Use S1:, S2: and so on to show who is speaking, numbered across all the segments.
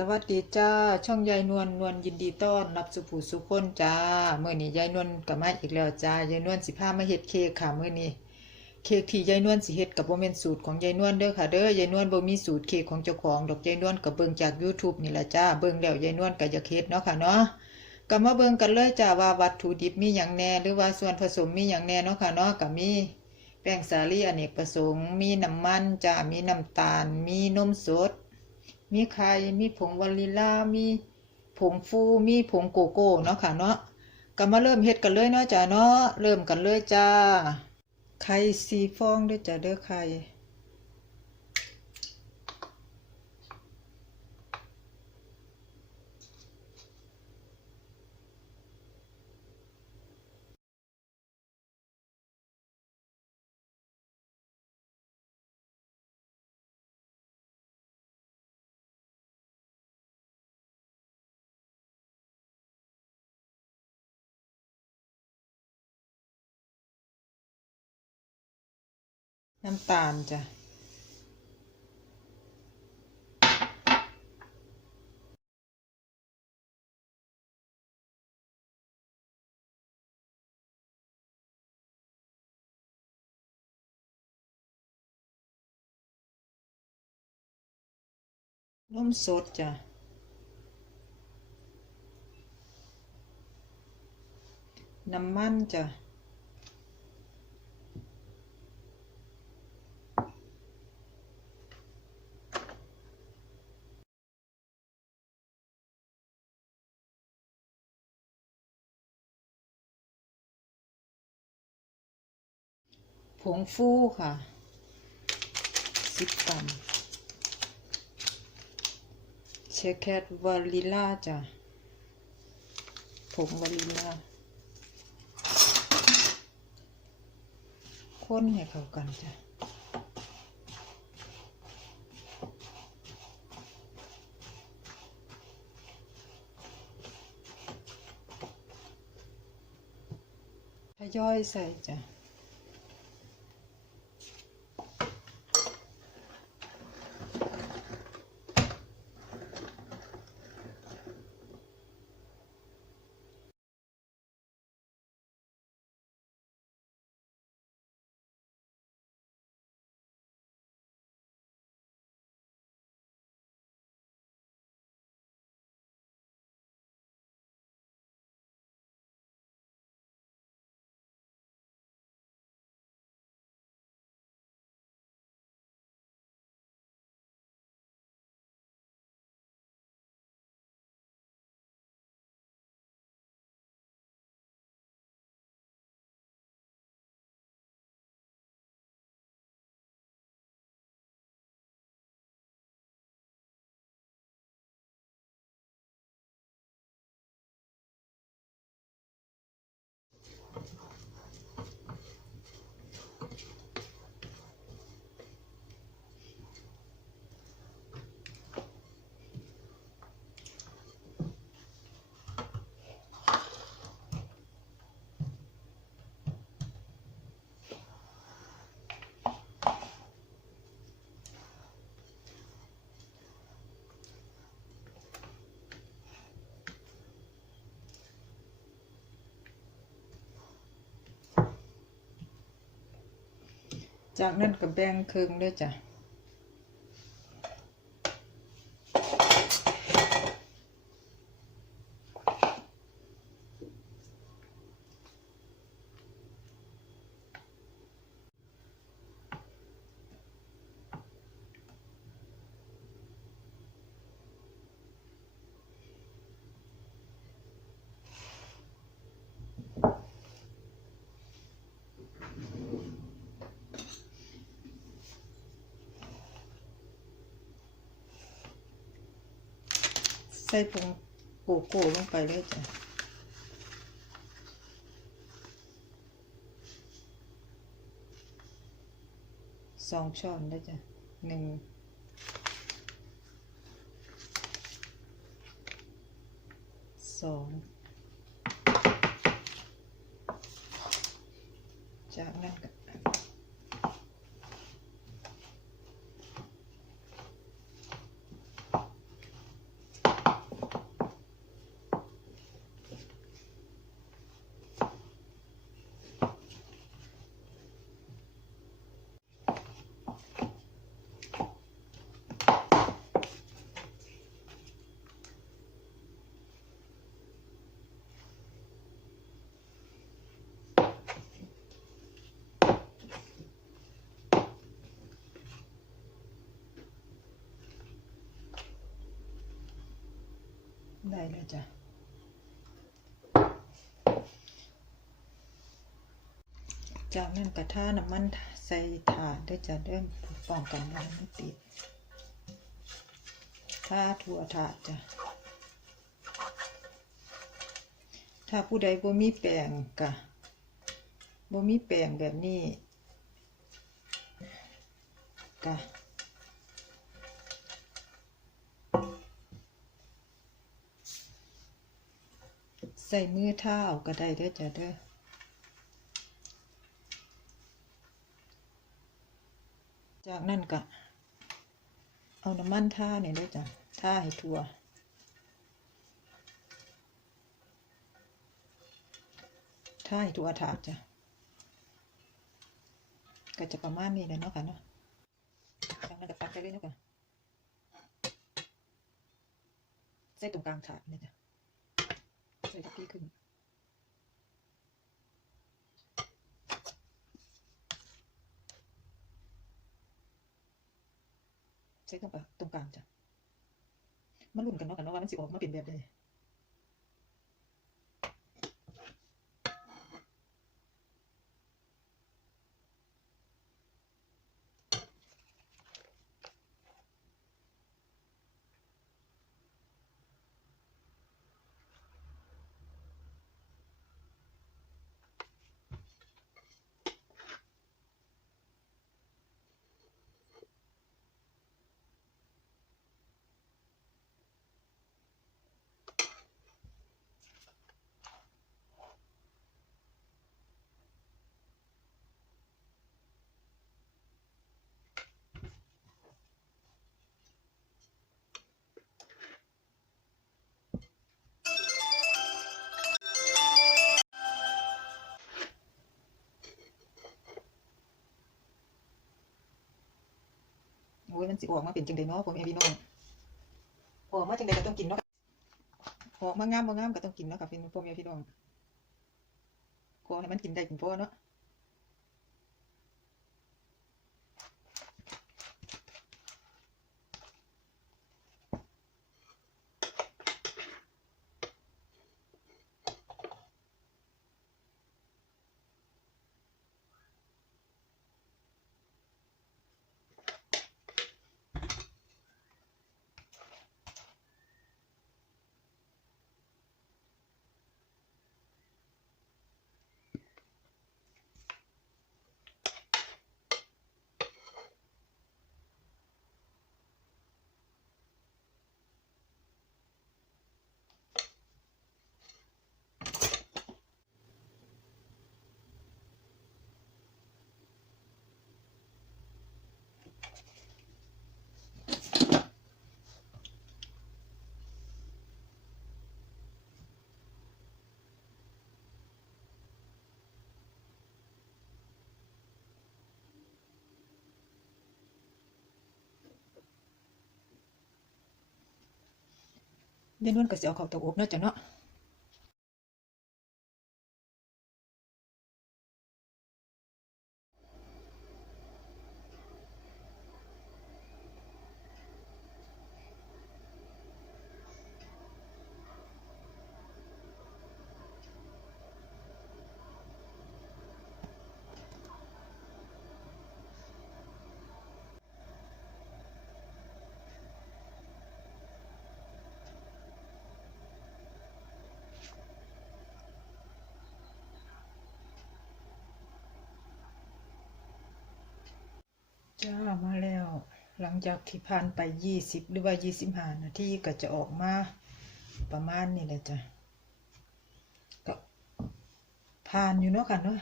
S1: สวัสดีจ้า ช่องยายนวลนวลยินดีต้อนรับสุผู้สุคนจ้าเมื่อนี้ยายนวลกับมาอีกแล้วจ้ายายนวลสิพามาเฮ็ดเค้กค่ะเมื่อนี้เค้กที่ยายนวลสิเฮ็ดกับโบ่แม่นสูตรของยายนวลเด้อค่ะเด้อยายนวลโบมีสูตรเค้กของเจ้าของดอกยายนวลก็เบิ่งจาก YouTube นี่ละจ้าเบิ่งแล้วยายนวลก็อยากเฮ็ดเนาะค่ะเนาะก็มาเบิ่งกันเลยจ้าว่าวัตถุดิบมีหยังแหน่หรือว่าส่วนผสมมีหยังแหน่เนาะค่ะเนาะก็มีแป้งสาลีอเนกประสงค์มีน้ำมันจ้ามีน้ำตาล มีนมสด มีไข่มีผงวานิลามีผงฟูมีผงโกโก้เนาะค่ะเนาะก็มาเริ่มเฮ็ดกันเลยเนาะจ้าเนาะเริ่มกันเลยจ้าไข่สีฟองด้วยจ้าเด้อไข่ น้ำตาลจ้ะนมสดจ้ะน้ำมันจ้ะ ผงฟูค่ะสิบกรัมเชคแคทวานิลลาจ้ะผงวานิลลาคนให้เข้ากันจ้ะทยอยใส่จ้ะ จากนั้นก็แบ่งครึ่งด้วยจ้ะ ใส่ผงโกโก้ลงไปเลยจ้ะสองช้อนได้จ้ะหนึ่งสอง จากนั้นก็ ได้แล้วจ้ะจากนั้นกระท่าน้ำมันใส่ถาดด้วยจะเริ่มป้องกันว่ามันติดท่าถั่วถาดจ้ะถ้าผู้ใดบ่มีแปลงกะบ่มีแปลงแบบนี้กะ ใส่มือเท้าก็ได้เด้อจ้ะเด้อจากนั้นก็เอาน้ำมันท่าเนี่ยด้วยจ้ะท่าให้ทั่วท่าให้ทั่วถาดจ้ะก็จะประมาณนี้เลยเนาะค่ะเนาะจากนั้นก็ตักไปเลยเนาะค่ะใส่ตรงกลางถาดเนี่ยจ้ะ ใส่ตะกี้ขึ้นใช้ตรงกลางตรงกลางจ้ะมันรุ่นกันเนาะกันเนาะว่ามันสิออกมาเป็นแบบใด อ้ยมันสิออกมาเป็นจังไดเนาะผมเอพี่น้องออกมาจังไดก็ต้องกินเนาะออกมางามบ่งามก็ต้องกินเนาะค่ะพี่พ่อแม่พี่น้องขอให้มันกินได้กินพอเนาะ เดี๋ยวนวลก็สิเอาเข้าเตาอบเนาะจ้ะเนาะ มาแล้ว หลังจากที่ผ่านไปยี่สิบหรือว่ายี่สิบห้านาทีก็จะออกมาประมาณนี้แหละจ้ะก็ผ่านอยู่เนาะค่ะเนาะ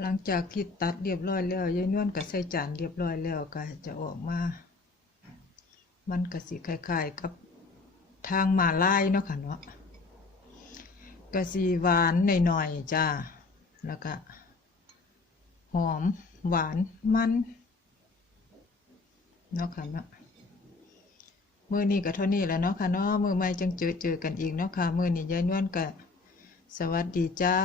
S1: หลังจากที่ตัดเรียบร้อยแล้วยายนวลก็ใส่จานเรียบร้อยแล้วก็จะออกมา มันก็สิคล้ายๆกับทางมาลายเนาะค่ะเนาะก็สิหวานหน่อยๆจ้า แล้วก็หอมหวานมันเนาะค่ะเนาะมื้อนี้ก็เท่านี้แหละเนาะค่ะเนาะมื้อใหม่จังเจอเจอกันอีกเนาะค่ะมื้อนี้ยายนวลก็สวัสดีจ้า